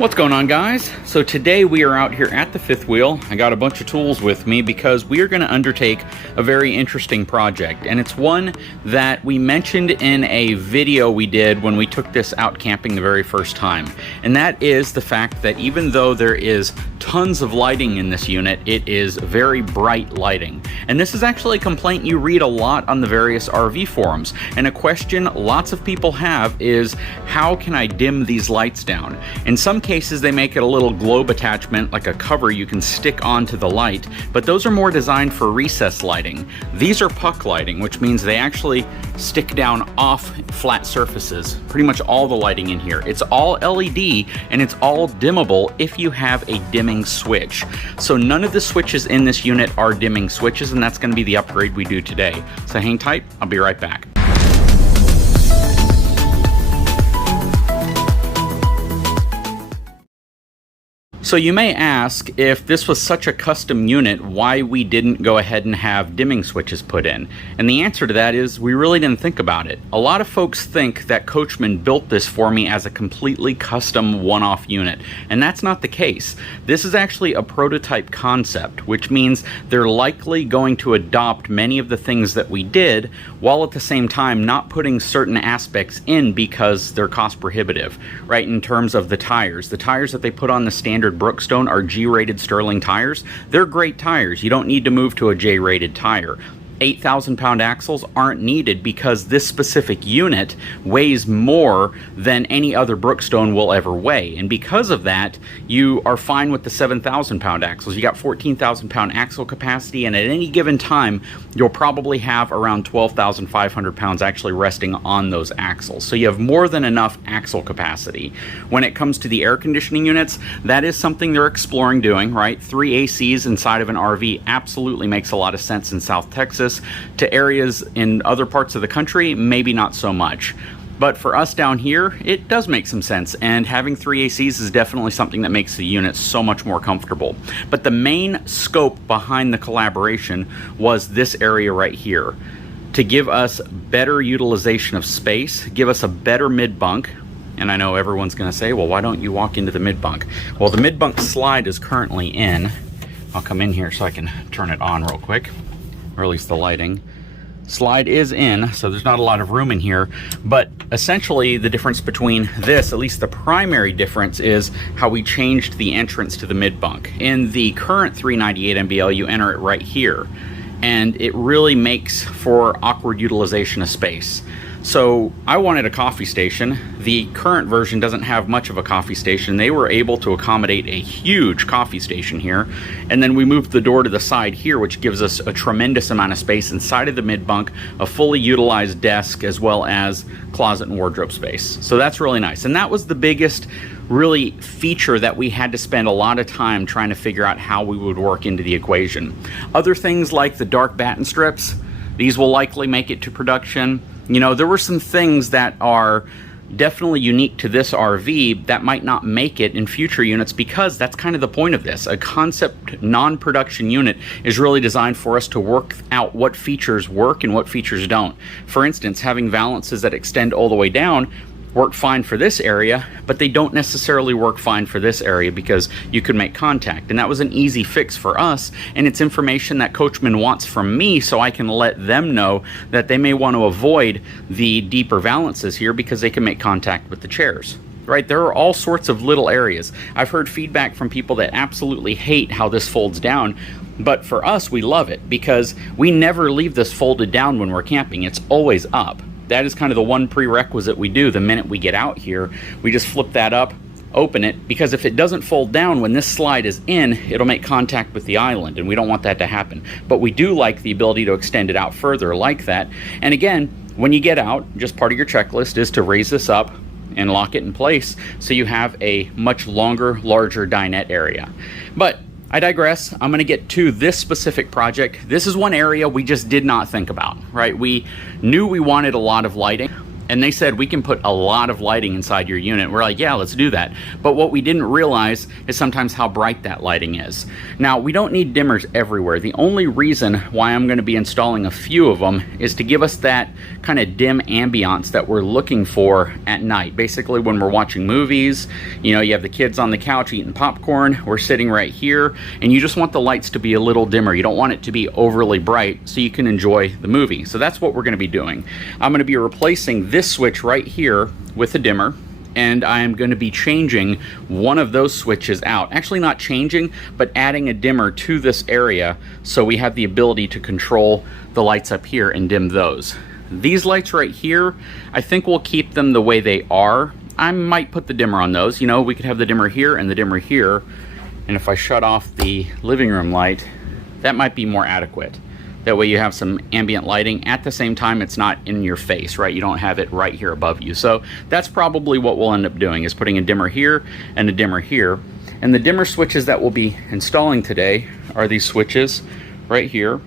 What's going on, guys? So today we are out here at the fifth wheel. I got a bunch of tools with me because we are going to undertake a very interesting project, and it's one that we mentioned in a video we did when we took this out camping the very first time. And that is the fact that even though there is tons of lighting in this unit, it is very bright lighting. And this is actually a complaint you read a lot on the various RV forums. And a question lots of people have is, how can I dim these lights down? In some cases, they make it a little globe attachment, like a cover you can stick onto the light, but those are more designed for recess lighting. These are puck lighting, which means they actually stick down off flat surfaces. Pretty much all the lighting in here. It's all LED, and it's all dimmable if you have a dimming switch. So none of the switches in this unit are dimming switches, and that's going to be the upgrade we do today. So hang tight, I'll be right back. So you may ask, if this was such a custom unit, why we didn't go ahead and have dimming switches put in. And the answer to that is, we really didn't think about it. A lot of folks think that Coachman built this for me as a completely custom one-off unit, and that's not the case. This is actually a prototype concept, which means they're likely going to adopt many of the things that we did, while at the same time not putting certain aspects in because they're cost prohibitive, right? In terms of the tires that they put on the standard Brookstone are G-rated Sterling tires. They're great tires. You don't need to move to a J-rated tire. 8,000 pound axles aren't needed because this specific unit weighs more than any other Brookstone will ever weigh. And because of that, you are fine with the 7,000 pound axles. You got 14,000 pound axle capacity, and at any given time, you'll probably have around 12,500 pounds actually resting on those axles. So you have more than enough axle capacity. When it comes to the air conditioning units, that is something they're exploring doing, right? 3 ACs inside of an RV absolutely makes a lot of sense in South Texas. To areas in other parts of the country, maybe not so much. But for us down here, it does make some sense, and having 3 ACs is definitely something that makes the unit so much more comfortable. But the main scope behind the collaboration was this area right here, to give us better utilization of space, give us a better mid-bunk. And I know everyone's going to say, well, why don't you walk into the mid-bunk? Well, the mid-bunk slide is currently in. I'll come in here so I can turn it on real quick. Or at least the lighting. Slide is in, so there's not a lot of room in here, but essentially the difference between this, at least the primary difference, is how we changed the entrance to the mid-bunk. In the current 398 MBL, you enter it right here, and it really makes for awkward utilization of space. So I wanted a coffee station. The current version doesn't have much of a coffee station. They were able to accommodate a huge coffee station here. And then we moved the door to the side here, which gives us a tremendous amount of space inside of the mid-bunk, a fully utilized desk, as well as closet and wardrobe space. So that's really nice. And that was the biggest really feature that we had to spend a lot of time trying to figure out how we would work into the equation. Other things like the dark batten strips, these will likely make it to production. You know, there were some things that are definitely unique to this RV that might not make it in future units, because that's kind of the point of this. A concept non-production unit is really designed for us to work out what features work and what features don't. For instance, having valances that extend all the way down work fine for this area, but they don't necessarily work fine for this area because you could make contact. And that was an easy fix for us, and it's information that Coachman wants from me so I can let them know that they may want to avoid the deeper valances here because they can make contact with the chairs. Right, there are all sorts of little areas. I've heard feedback from people that absolutely hate how this folds down, but for us, we love it because we never leave this folded down when we're camping. It's always up. That is kind of the one prerequisite we do the minute we get out here. We just flip that up, open it, because if it doesn't fold down when this slide is in, it'll make contact with the island, and we don't want that to happen. But we do like the ability to extend it out further like that. And again, when you get out, just part of your checklist is to raise this up and lock it in place so you have a much longer, larger dinette area. But I digress. I'm going to get to this specific project. This is one area we just did not think about, right? We knew we wanted a lot of lighting, And they said we can put a lot of lighting inside your unit. We're like, yeah, let's do that. But what we didn't realize is sometimes how bright that lighting is. Now, we don't need dimmers everywhere. The only reason why I'm going to be installing a few of them is to give us that kind of dim ambiance that we're looking for at night. Basically, when we're watching movies, you know, you have the kids on the couch eating popcorn, we're sitting right here, and you just want the lights to be a little dimmer. You don't want it to be overly bright so you can enjoy the movie. So that's what we're going to be doing. I'm going to be replacing this switch right here with a dimmer, and I am going to be changing one of those switches out. Actually not changing, but adding a dimmer to this area so we have the ability to control the lights up here and dim those. These lights right here, I think we'll keep them the way they are. I might put the dimmer on those. You know, we could have the dimmer here and the dimmer here, and if I shut off the living room light, that might be more adequate. That way you have some ambient lighting. At the same time, it's not in your face, right? You don't have it right here above you. So that's probably what we'll end up doing, is putting a dimmer here and a dimmer here. And the dimmer switches that we'll be installing today are these switches right here.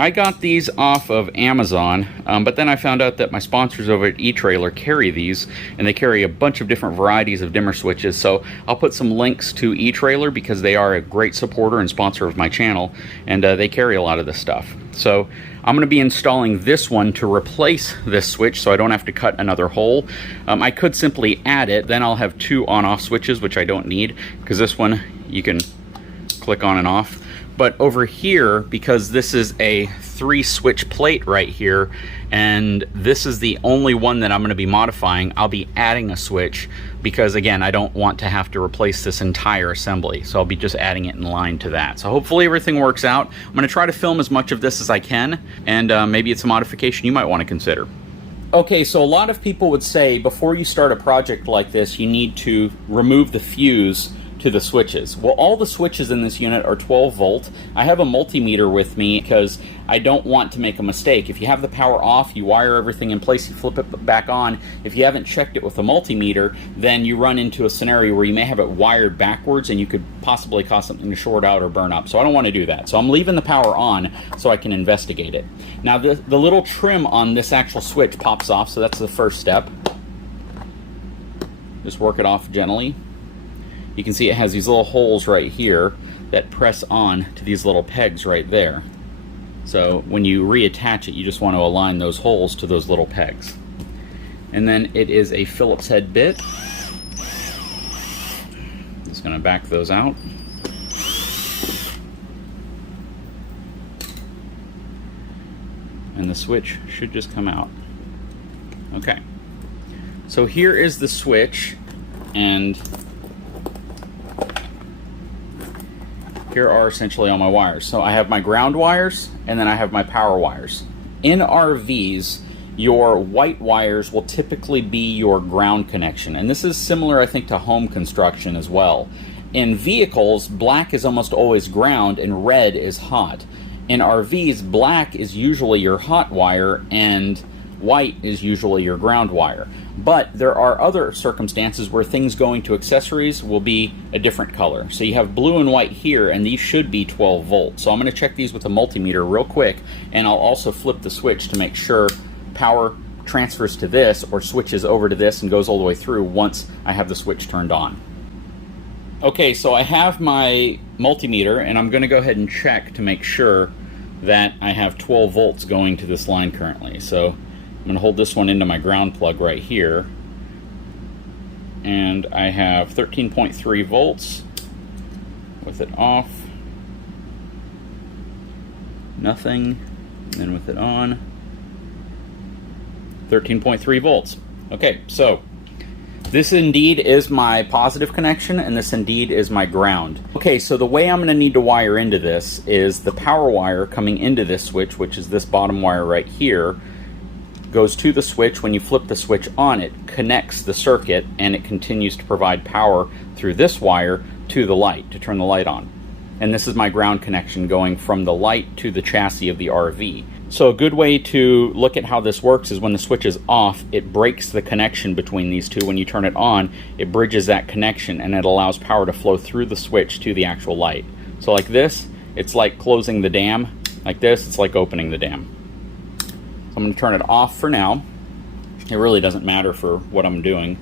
I got these off of Amazon, but then I found out that my sponsors over at etrailer carry these, and they carry a bunch of different varieties of dimmer switches. So I'll put some links to etrailer because they are a great supporter and sponsor of my channel, and they carry a lot of this stuff. So I'm going to be installing this one to replace this switch so I don't have to cut another hole. I could simply add it, then I'll have two on-off switches, which I don't need, because this one you can click on and off. But over here, because this is a 3-switch plate right here, and this is the only one that I'm going to be modifying, I'll be adding a switch because, again, I don't want to have to replace this entire assembly. So I'll be just adding it in line to that. So hopefully everything works out. I'm going to try to film as much of this as I can, and maybe it's a modification you might want to consider. Okay, so a lot of people would say before you start a project like this, you need to remove the fuse to the switches. Well, all the switches in this unit are 12 volt. I have a multimeter with me because I don't want to make a mistake. If you have the power off, you wire everything in place, you flip it back on. If you haven't checked it with a multimeter, then you run into a scenario where you may have it wired backwards and you could possibly cause something to short out or burn up. So I don't want to do that. So I'm leaving the power on so I can investigate it. Now the little trim on this actual switch pops off, so that's the first step. Just work it off gently. You can see it has these little holes right here that press on to these little pegs right there. So when you reattach it, you just want to align those holes to those little pegs. And then it is a Phillips head bit. Just going to back those out. And the switch should just come out. Okay. So here is the switch, and here are essentially all my wires. So I have my ground wires, and then I have my power wires. In RVs, your white wires will typically be your ground connection, and this is similar, I think, to home construction as well. In vehicles, black is almost always ground and red is hot. In RVs, black is usually your hot wire and white is usually your ground wire. But there are other circumstances where things going to accessories will be a different color. So you have blue and white here, and these should be 12 volts. So I'm going to check these with a multimeter real quick, and I'll also flip the switch to make sure power transfers to this or switches over to this and goes all the way through once I have the switch turned on. Okay, so I have my multimeter, and I'm going to go ahead and check to make sure that I have 12 volts going to this line currently. So I'm going to hold this one into my ground plug right here, and I have 13.3 volts with it off, nothing, and then with it on, 13.3 volts. Okay, so this indeed is my positive connection, and this indeed is my ground. Okay, so the way I'm going to need to wire into this is the power wire coming into this switch, which is this bottom wire right here, goes to the switch. When you flip the switch on, it connects the circuit, and it continues to provide power through this wire to the light, to turn the light on. And this is my ground connection going from the light to the chassis of the RV. So a good way to look at how this works is when the switch is off, it breaks the connection between these two. When you turn it on, it bridges that connection, and it allows power to flow through the switch to the actual light. So like this, it's like closing the dam. Like this, it's like opening the dam. So I'm going to turn it off for now. It really doesn't matter for what I'm doing.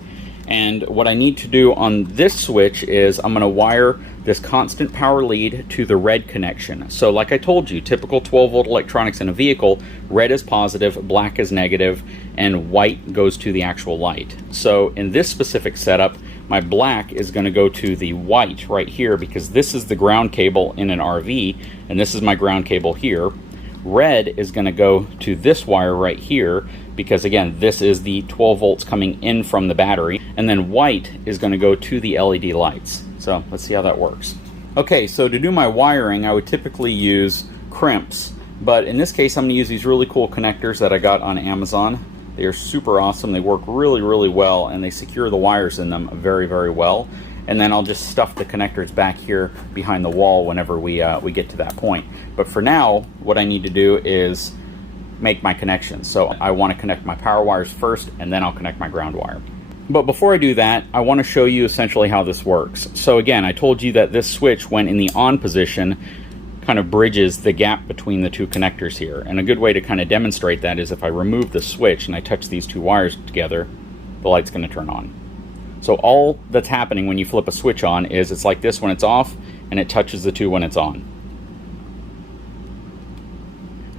And what I need to do on this switch is I'm going to wire this constant power lead to the red connection. So like I told you, typical 12-volt electronics in a vehicle, red is positive, black is negative, and white goes to the actual light. So in this specific setup, my black is going to go to the white right here, because this is the ground cable in an RV, and this is my ground cable here. Red is going to go to this wire right here, because again, this is the 12 volts coming in from the battery, and then white is going to go to the LED lights. So let's see how that works. Okay, so to do my wiring, I would typically use crimps, but in this case I'm going to use these really cool connectors that I got on Amazon. They are super awesome. They work really, really well, and they secure the wires in them very, very well. And then I'll just stuff the connectors back here behind the wall whenever we get to that point. But for now, what I need to do is make my connections. So I want to connect my power wires first, and then I'll connect my ground wire. But before I do that, I want to show you essentially how this works. So again, I told you that this switch, when in the on position, kind of bridges the gap between the two connectors here. And a good way to kind of demonstrate that is if I remove the switch and I touch these two wires together, the light's going to turn on. So all that's happening when you flip a switch on is it's like this when it's off, and it touches the two when it's on.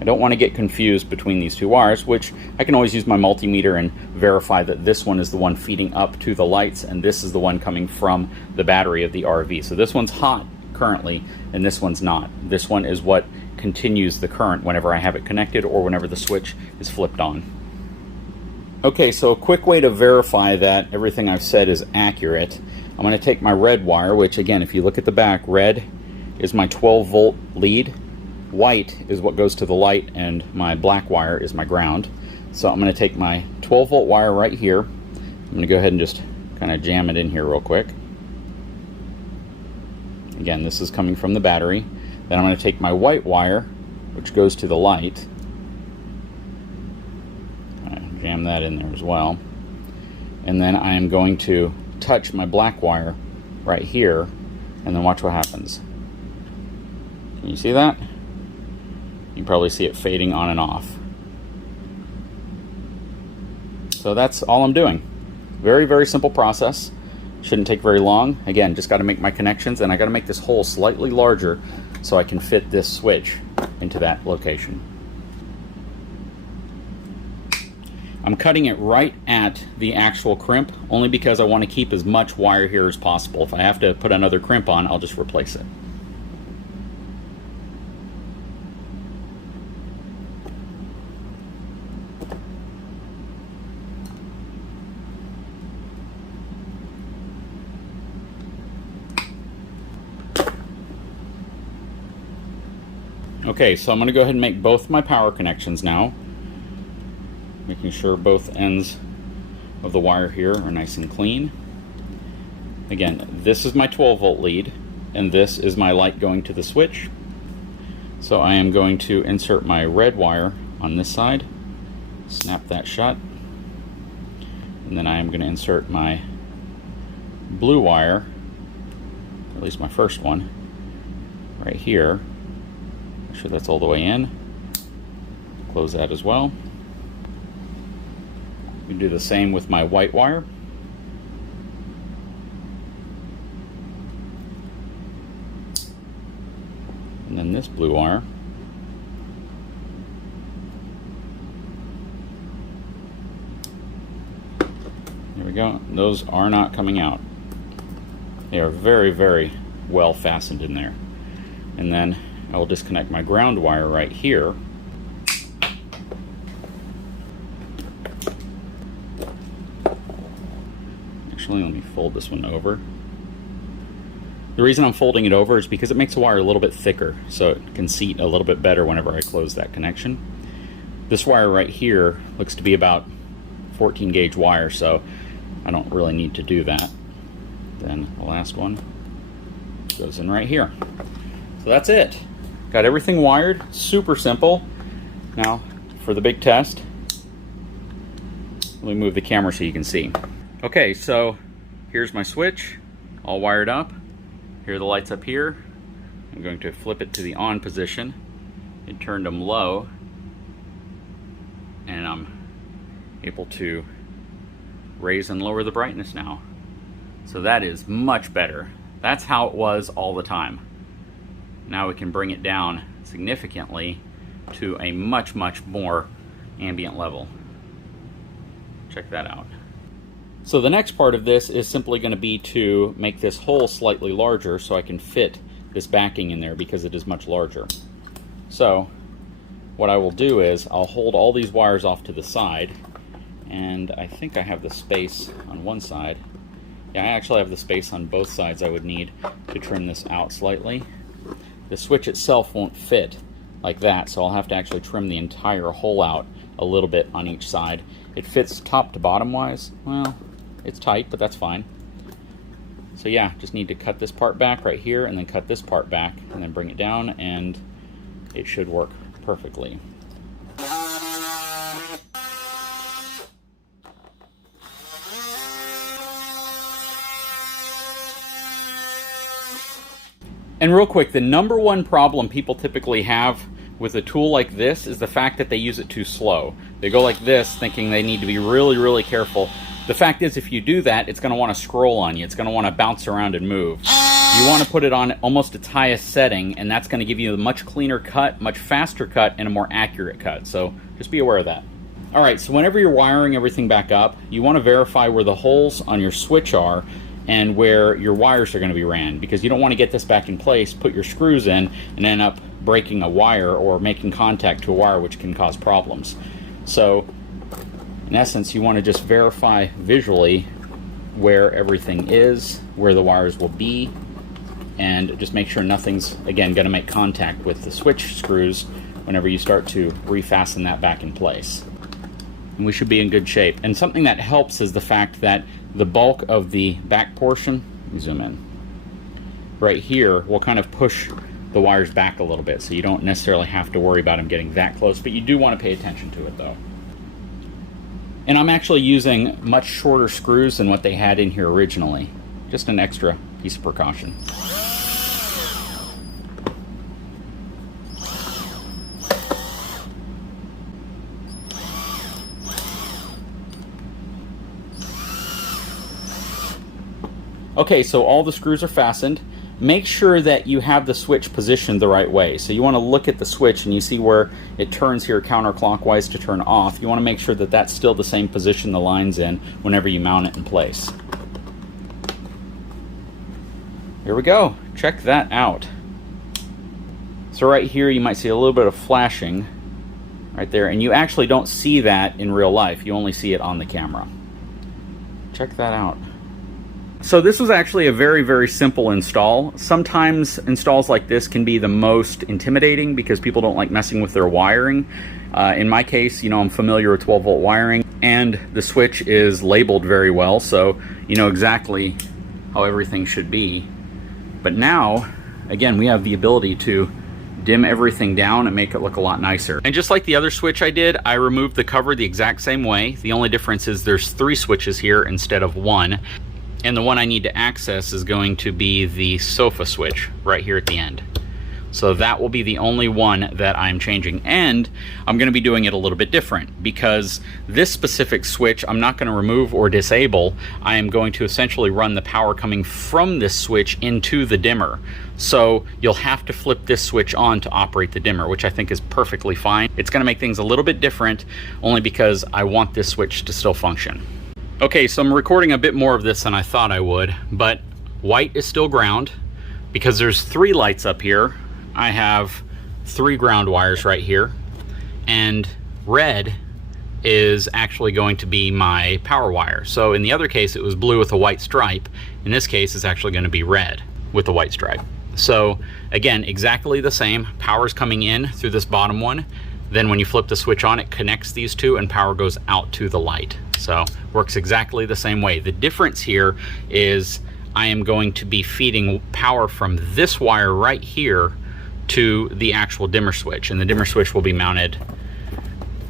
I don't want to get confused between these two wires, which I can always use my multimeter and verify that this one is the one feeding up to the lights, and this is the one coming from the battery of the RV. So this one's hot currently, and this one's not. This one is what continues the current whenever I have it connected or whenever the switch is flipped on. Okay, so a quick way to verify that everything I've said is accurate, I'm going to take my red wire, which again, if you look at the back, red is my 12 volt lead, white is what goes to the light, and my black wire is my ground. So I'm going to take my 12 volt wire right here. I'm going to go ahead and just kind of jam it in here real quick. Again, this is coming from the battery. Then I'm going to take my white wire, which goes to the light. Jam that in there as well. And then I am going to touch my black wire right here, and then watch what happens. Can you see that? You can probably see it fading on and off. So that's all I'm doing. Very, very simple process. Shouldn't take very long. Again, just got to make my connections, and I got to make this hole slightly larger so I can fit this switch into that location. I'm cutting it right at the actual crimp, only because I want to keep as much wire here as possible. If I have to put another crimp on, I'll just replace it. Okay, so I'm going to go ahead and make both my power connections now, making sure both ends of the wire here are nice and clean. Again, this is my 12 volt lead, and this is my light going to the switch. So I am going to insert my red wire on this side, snap that shut, and then I am going to insert my blue wire, at least my first one, right here. Make sure that's all the way in. Close that as well. We do the same with my white wire. And then this blue wire. There we go. Those are not coming out. They are very, very well fastened in there. And then I will disconnect my ground wire right here. Actually, let me fold this one over. The reason I'm folding it over is because it makes the wire a little bit thicker, so it can seat a little bit better whenever I close that connection. This wire right here looks to be about 14 gauge wire, so I don't really need to do that. Then the last one goes in right here. So that's it. Got everything wired, super simple. Now for the big test, let me move the camera so you can see. Okay, so here's my switch, all wired up. Here are the lights up here. I'm going to flip it to the on position and turn them low. and I'm able to raise and lower the brightness now. So that is much better. That's how it was all the time. Now we can bring it down significantly to a much more ambient level. Check that out. So the next part of this is simply going to be to make this hole slightly larger so I can fit this backing in there because it is much larger. So what I will do is I'll hold all these wires off to the side, and I think I have the space on one side. Yeah, I actually have the space on both sides I would need to trim this out slightly. The switch itself won't fit like that, so I'll have to actually trim the entire hole out a little bit on each side. It fits top to bottom wise. Well, it's tight, but that's fine. So yeah, just need to cut this part back right here and then cut this part back and then bring it down, and it should work perfectly. And real quick, the number one problem people typically have with a tool like this is the fact that they use it too slow. They go like this thinking they need to be really careful. The fact is, if you do that, it's going to want to scroll on you. It's going to want to bounce around and move. You want to put it on almost its highest setting, and that's going to give you a much cleaner cut, much faster cut, and a more accurate cut. So just be aware of that. Alright, so whenever you're wiring everything back up, you want to verify where the holes on your switch are and where your wires are going to be ran, because you don't want to get this back in place, put your screws in, and end up breaking a wire or making contact to a wire, which can cause problems. So in essence, you want to just verify visually where everything is, where the wires will be, and just make sure nothing's, again, going to make contact with the switch screws whenever you start to refasten that back in place. And we should be in good shape. And something that helps is the fact that the bulk of the back portion, let me zoom in, right here will kind of push the wires back a little bit, so you don't necessarily have to worry about them getting that close, but you do want to pay attention to it though. And I'm actually using much shorter screws than what they had in here originally. Just an extra piece of precaution. Okay, so all the screws are fastened. Make sure that you have the switch positioned the right way. So you want to look at the switch and you see where it turns here counterclockwise to turn off. You want to make sure that that's still the same position the line's in whenever you mount it in place. Here we go. Check that out. So right here you might see a little bit of flashing right there, and you actually don't see that in real life. You only see it on the camera. Check that out. So this was actually a very simple install. Sometimes installs like this can be the most intimidating because people don't like messing with their wiring. In my case, you know, I'm familiar with 12-volt wiring, and the switch is labeled very well, so you know exactly how everything should be. But now, again, we have the ability to dim everything down and make it look a lot nicer. And just like the other switch I did, I removed the cover the exact same way. The only difference is there's 3 switches here instead of 1. And the one I need to access is going to be the sofa switch right here at the end. So that will be the only one that I'm changing. And I'm going to be doing it a little bit different, because this specific switch I'm not going to remove or disable. I am going to essentially run the power coming from this switch into the dimmer. So you'll have to flip this switch on to operate the dimmer, which I think is perfectly fine. It's going to make things a little bit different only because I want this switch to still function. Okay, so I'm recording a bit more of this than I thought I would, but white is still ground because there's 3 lights up here. I have 3 ground wires right here, and red is actually going to be my power wire. So in the other case it was blue with a white stripe. In this case it's actually going to be red with a white stripe. So again, exactly the same. Power's coming in through this bottom one. Then when you flip the switch on, it connects these 2 and power goes out to the light. So works exactly the same way. The difference here is I am going to be feeding power from this wire right here to the actual dimmer switch, and the dimmer switch will be mounted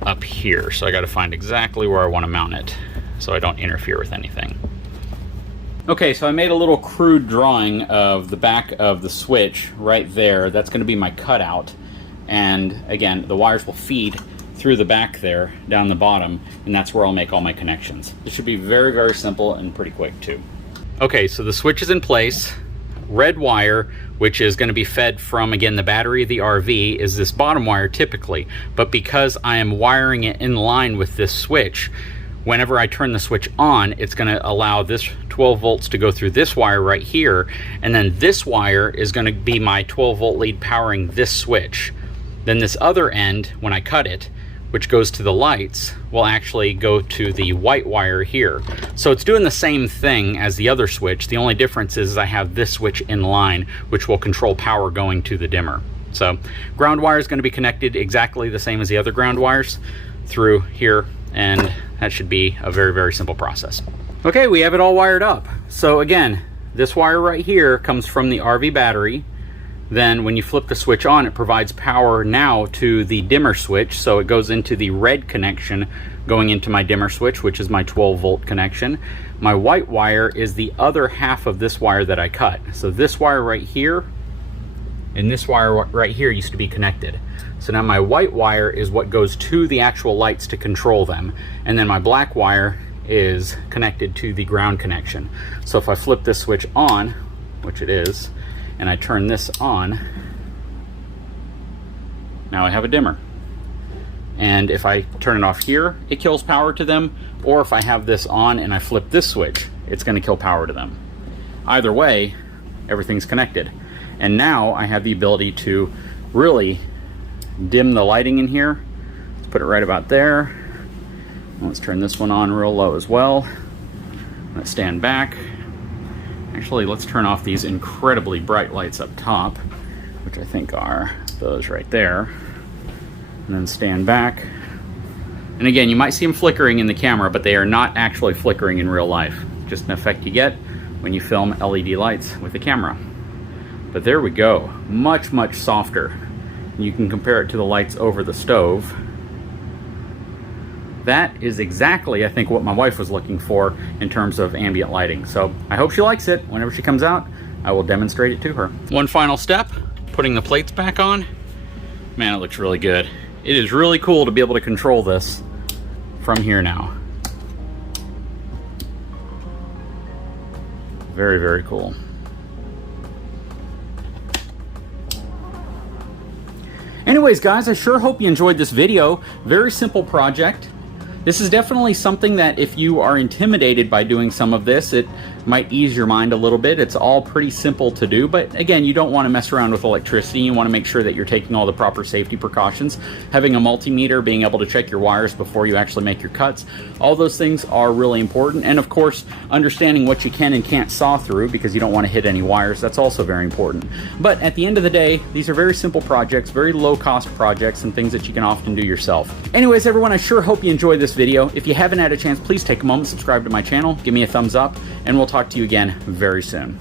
up here. So I got to find exactly where I want to mount it so I don't interfere with anything. Okay, so I made a little crude drawing of the back of the switch right there. That's going to be my cutout. And again, the wires will feed through the back there, down the bottom, and that's where I'll make all my connections. It should be very, very simple and pretty quick too. Okay, so the switch is in place. Red wire, which is going to be fed from, again, the battery of the RV, is this bottom wire typically, but because I am wiring it in line with this switch, whenever I turn the switch on, it's going to allow this 12 volts to go through this wire right here, and then this wire is going to be my 12 volt lead powering this switch. Then this other end, when I cut it, which goes to the lights, will actually go to the white wire here. So it's doing the same thing as the other switch. The only difference is I have this switch in line, which will control power going to the dimmer. So ground wire is going to be connected exactly the same as the other ground wires through here, and that should be a very, very simple process. Okay, we have it all wired up. So again, this wire right here comes from the RV battery. Then when you flip the switch on, it provides power now to the dimmer switch. So it goes into the red connection going into my dimmer switch, which is my 12 volt connection. My white wire is the other half of this wire that I cut. So this wire right here and this wire right here used to be connected. So now my white wire is what goes to the actual lights to control them. And then my black wire is connected to the ground connection. So if I flip this switch on, which it is, and I turn this on, now I have a dimmer. And if I turn it off here, it kills power to them, or if I have this on and I flip this switch, it's going to kill power to them. Either way, everything's connected. And now I have the ability to really dim the lighting in here. Let's put it right about there. Let's turn this one on real low as well. Let's stand back. Actually, let's turn off these incredibly bright lights up top, which I think are those right there. And then stand back. And again, you might see them flickering in the camera, but they are not actually flickering in real life. Just an effect you get when you film LED lights with the camera. But there we go. Much, much softer. You can compare it to the lights over the stove. That is exactly, I think, what my wife was looking for in terms of ambient lighting. So I hope she likes it. Whenever she comes out, I will demonstrate it to her. One final step, putting the plates back on. Man, it looks really good. It is really cool to be able to control this from here now. Very, very cool. Anyways, guys, I sure hope you enjoyed this video. Very simple project. This is definitely something that if you are intimidated by doing some of this, it might ease your mind a little bit. It's all pretty simple to do, but again, you don't want to mess around with electricity. You want to make sure that you're taking all the proper safety precautions. Having a multimeter, being able to check your wires before you actually make your cuts, all those things are really important. And of course, understanding what you can and can't saw through, because you don't want to hit any wires. That's also very important. But at the end of the day, these are very simple projects, very low cost projects, and things that you can often do yourself. Anyways, everyone, I sure hope you enjoyed this video. If you haven't had a chance, please take a moment, subscribe to my channel, give me a thumbs up, and we'll talk to you again very soon.